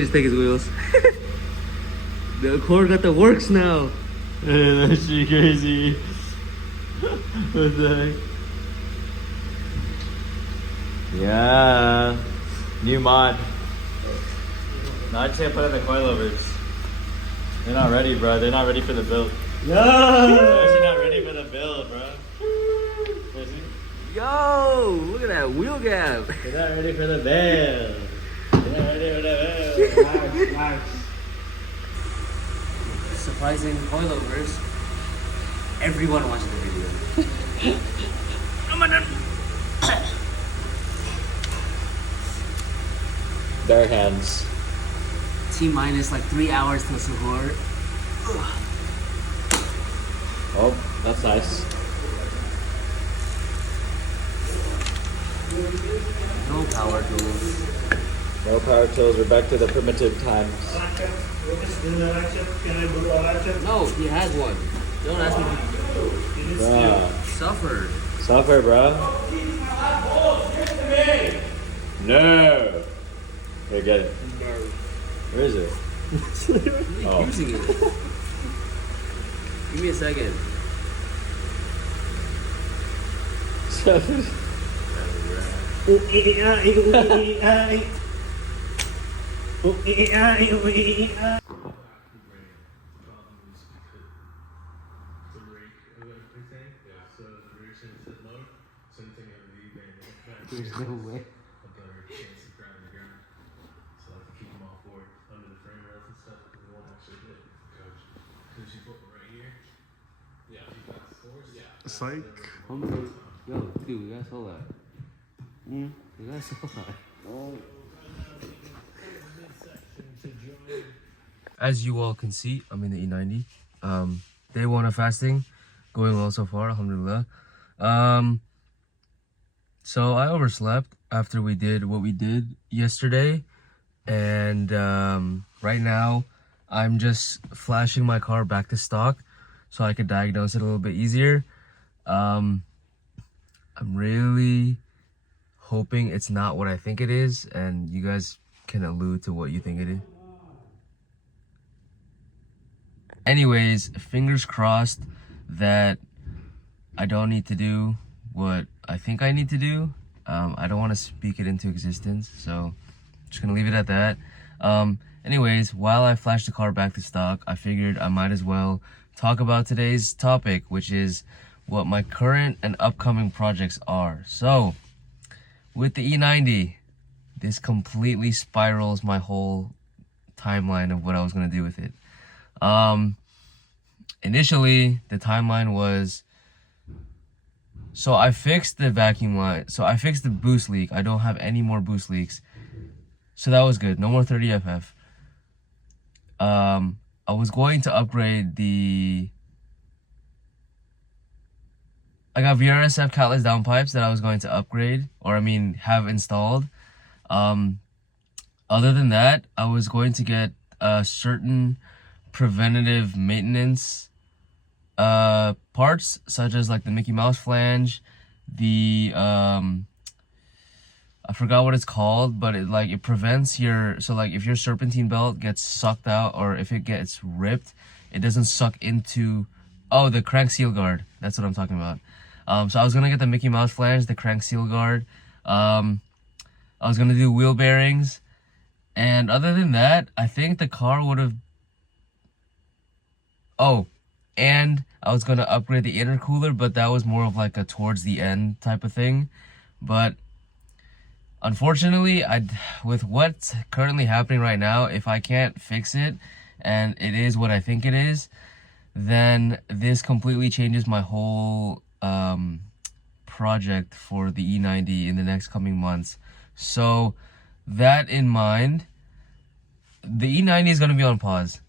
Just take his wheels. The cord got the works now. Hey, that shit crazy. What the heck? Yeah. New mod. No, I just can't put in the coilovers. They're not ready, bro. They're not ready for the build. Yo! They're actually not ready for the build, bro. Yo! Look at that wheel gap. They're not ready for the build. They're not ready for the build. Nice. Surprising coilovers. Everyone watched the video. Bare hands. T-minus like 3 hours to support. Oh, that's nice. No power tools. No power tools. We're back to the primitive times. No, he has one. Don't ask me. Bruh. Suffer. Suffer, bro. No. Here, get it. Where is it? Oh. Using it. Give me a second. There's no way. Psych. Yo, dude, we gotta sell that. We gotta sell that. Oh. As you all can see, I'm in the E90. Day 1 of fasting, going well so far, alhamdulillah. So I overslept after we did what we did yesterday, and right now I'm just flashing my car back to stock so I could diagnose it a little bit easier. I'm really hoping it's not what I think it is, and you guys can allude to what you think it is. Anyways, fingers crossed that I don't need to do what I think I need to do. I don't want to speak it into existence, so I'm just gonna leave it at that. Anyways, while I flash the car back to stock, I figured I might as well talk about today's topic, which is what my current and upcoming projects are. So, with the E90, this completely spirals my whole timeline of what I was gonna do with it. Initially, the timeline was, so I fixed the vacuum line. So I fixed the boost leak. I don't have any more boost leaks. So that was good. No more 30FF. I was going to upgrade the... I got VRSF catless downpipes that I was going to upgrade, or I mean, have installed. Other than that, I was going to get certain preventative maintenance parts, such as like the Mickey Mouse flange, the I forgot what it's called, but it prevents your, so like if your serpentine belt gets sucked out or if it gets ripped, it doesn't suck into, oh, the crank seal guard. That's what I'm talking about. So I was gonna get the Mickey Mouse flange, the crank seal guard. I was gonna do wheel bearings, and other than that, I think the car would have. Oh, and I was gonna upgrade the intercooler, but that was more of like a towards the end type of thing. But unfortunately, with what's currently happening right now, if I can't fix it, and it is what I think it is, then this completely changes my whole project for the E90 in the next coming months. So that in mind, the E90 is going to be on pause.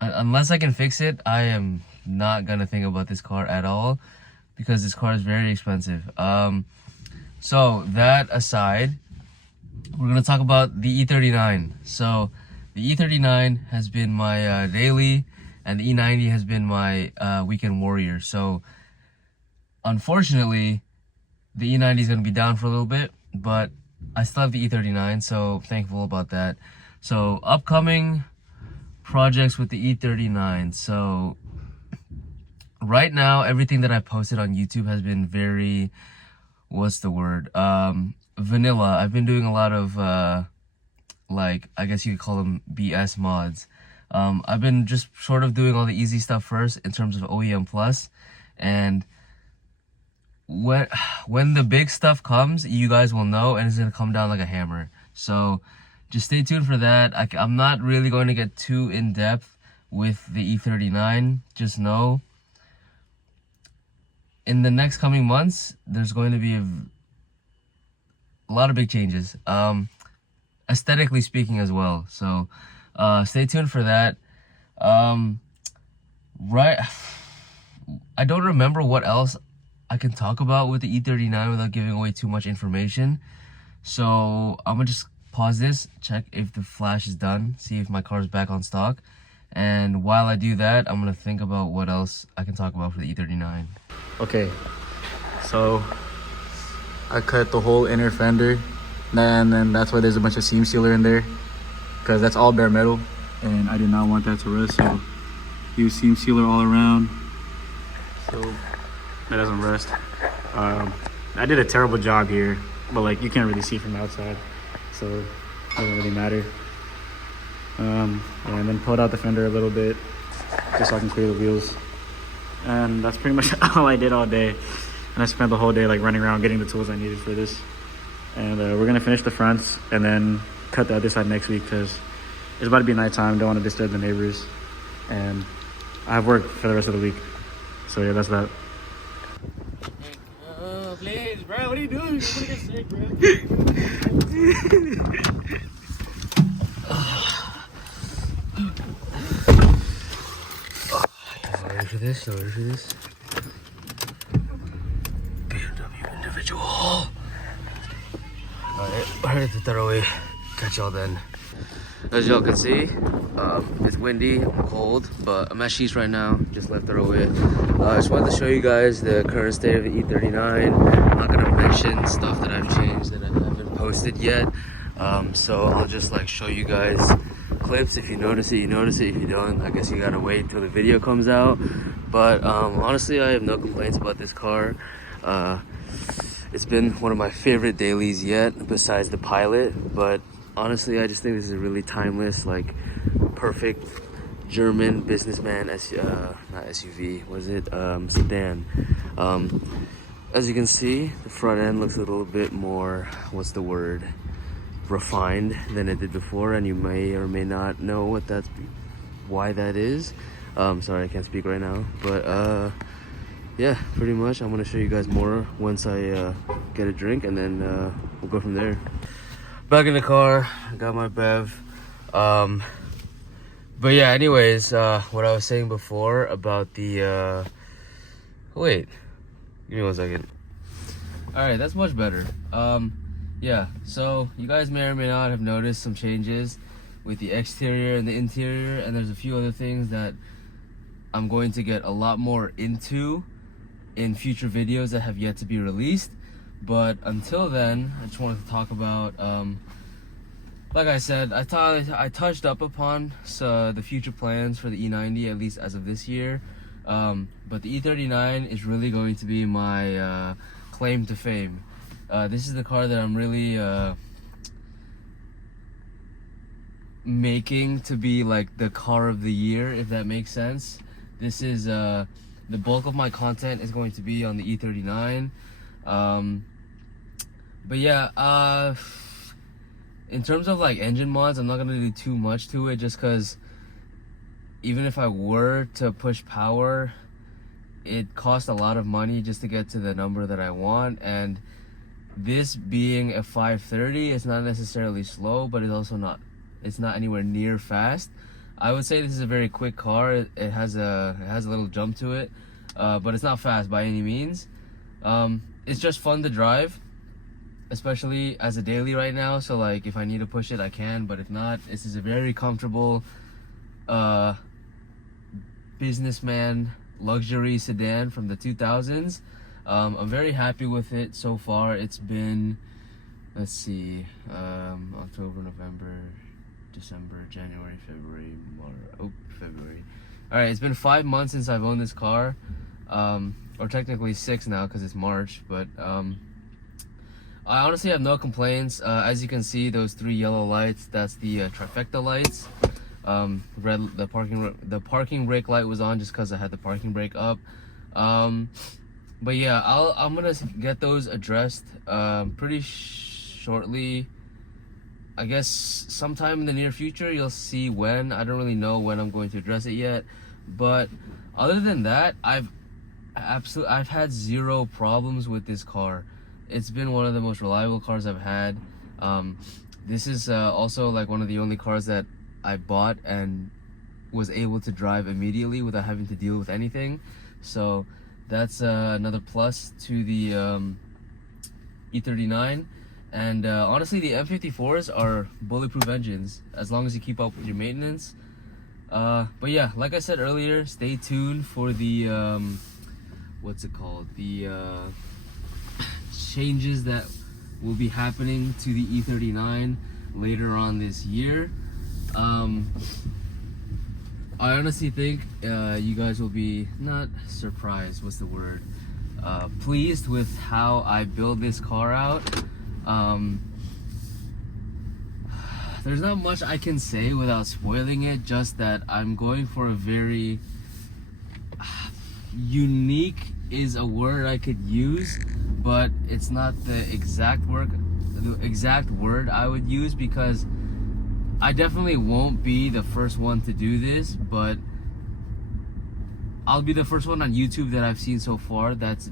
Unless I can fix it, I am not going to think about this car at all, because this car is very expensive. So that aside, we're going to talk about the E39. So the E39 has been my daily, and the E90 has been my weekend warrior. So unfortunately, the E90 is going to be down for a little bit, but I still have the E39, so thankful about that. So upcoming projects with the E39. So right now, everything that I posted on YouTube has been very, what's the word? Vanilla. I've been doing a lot of like, I guess you could call them BS mods. I've been just sort of doing all the easy stuff first in terms of OEM Plus, and when the big stuff comes, you guys will know, and it's gonna come down like a hammer. So just stay tuned for that. I'm not really going to get too in depth with the E39. Just know in the next coming months, there's going to be a lot of big changes. Aesthetically speaking as well. So stay tuned for that. Right, I don't remember what else I can talk about with the E39 without giving away too much information. So I'm gonna just pause this, check if the flash is done, see if my car is back on stock. And while I do that, I'm gonna think about what else I can talk about for the E39. Okay, so I cut the whole inner fender, and then that's why there's a bunch of seam sealer in there, because that's all bare metal, and I did not want that to rust, so use seam sealer all around, so that doesn't rust. I did a terrible job here, but like you can't really see from outside, so it doesn't really matter. And then pulled out the fender a little bit, just so I can clear the wheels. And that's pretty much all I did all day. And I spent the whole day like running around getting the tools I needed for this. And we're gonna finish the fronts and then cut the other side next week, because it's about to be nighttime. Don't want to disturb the neighbors, and I have work for the rest of the week. So yeah, that's that. Please, bro, what are you doing? I'm gonna get sick, bro. Ready for this? Ready for this? BMW individual. Alright, we're headed to Tarawih. Catch y'all then. As y'all can see, it's windy, I'm cold, but I'm at Sheesh right now. Just left Tarawih. I just wanted to show you guys the current state of the E39. I'm not gonna mention stuff that I've changed that I haven't posted yet. So I'll just like show you guys clips. If you notice it, you notice it. If you don't, I guess you gotta wait until the video comes out. But honestly, I have no complaints about this car. It's been one of my favorite dailies yet, besides the Pilot. But honestly, I just think this is a really timeless, like, perfect German businessman not SUV, was it? Sedan. As you can see, the front end looks a little bit more, what's the word, refined than it did before, and you may or may not know why that is. Sorry, I can't speak right now, but yeah, pretty much I'm gonna show you guys more once I get a drink, and then we'll go from there. Back in the car, got my bev. But yeah, anyways, what I was saying before about the wait, give me 1 second. All right, that's much better. Yeah, so you guys may or may not have noticed some changes with the exterior and the interior, and there's a few other things that I'm going to get a lot more into in future videos that have yet to be released. But until then, I just wanted to talk about, like I said, I touched up upon the future plans for the E90, at least as of this year. But the E39 is really going to be my claim to fame. This is the car that I'm really making to be like the car of the year, if that makes sense. This is the bulk of my content is going to be on the E39. But yeah, in terms of like engine mods, I'm not gonna do too much to it, just because even if I were to push power, it costs a lot of money just to get to the number that I want. And this being a 530, it's not necessarily slow, but it's not anywhere near fast. I would say this is a very quick car. It has a little jump to it, but it's not fast by any means. It's just fun to drive, especially as a daily right now. So like if I need to push it, I can, but if not, this is a very comfortable businessman luxury sedan from the 2000s. I'm very happy with it so far. It's been let's see, October, November, December, January, February, March, February. All right, it's been 5 months since I've owned this car, or technically 6 now because it's March, but I honestly have no complaints. As you can see, those 3 yellow lights, that's the trifecta lights. The parking brake light was on just because I had the parking brake up. But yeah, I'm gonna get those addressed pretty shortly. I guess sometime in the near future. You'll see when. I don't really know when I'm going to address it yet. But other than that, I've had 0 problems with this car. It's been one of the most reliable cars I've had. This is also like one of the only cars that I bought and was able to drive immediately without having to deal with anything. So that's another plus to the E39. And honestly, the M54s are bulletproof engines as long as you keep up with your maintenance. But yeah, like I said earlier, stay tuned for the what's it called, the changes that will be happening to the E39 later on this year. I honestly think you guys will be not surprised, what's the word, pleased with how I build this car out. There's not much I can say without spoiling it, just that I'm going for a very unique is a word I could use, but it's not the exact word I would use, because I definitely won't be the first one to do this, but I'll be the first one on YouTube that I've seen so far that's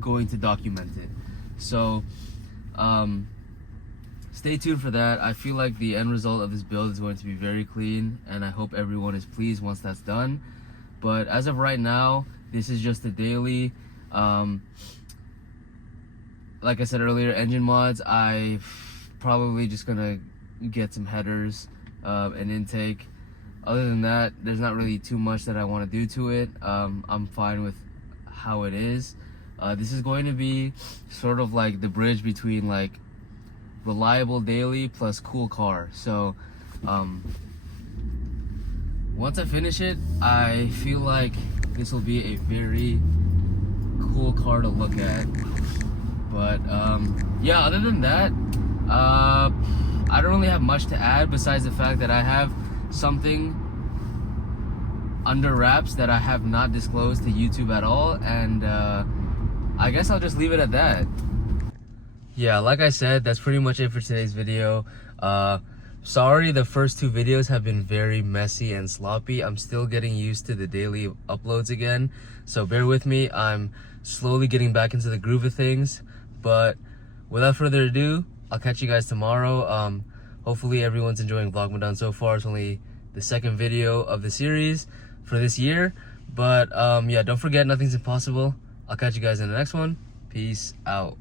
going to document it. So stay tuned for that. I feel like the end result of this build is going to be very clean, and I hope everyone is pleased once that's done. But as of right now, this is just a daily. Like I said earlier, engine mods, I'm probably just gonna get some headers and intake. Other than that, there's not really too much that I want to do to it. I'm fine with how it is. This is going to be sort of like the bridge between like reliable daily plus cool car. So once I finish it, I feel like this will be a very cool car to look at. But yeah, other than that, I don't really have much to add besides the fact that I have something under wraps that I have not disclosed to YouTube at all, and I guess I'll just leave it at that. Yeah, like I said, that's pretty much it for today's video. Sorry, the first 2 videos have been very messy and sloppy. I'm still getting used to the daily uploads again, so bear with me. I'm slowly getting back into the groove of things, but without further ado, I'll catch you guys tomorrow. Hopefully everyone's enjoying Vlogmadan so far. It's only the 2nd video of the series for this year, but yeah, don't forget, nothing's impossible. I'll catch you guys in the next one. Peace out.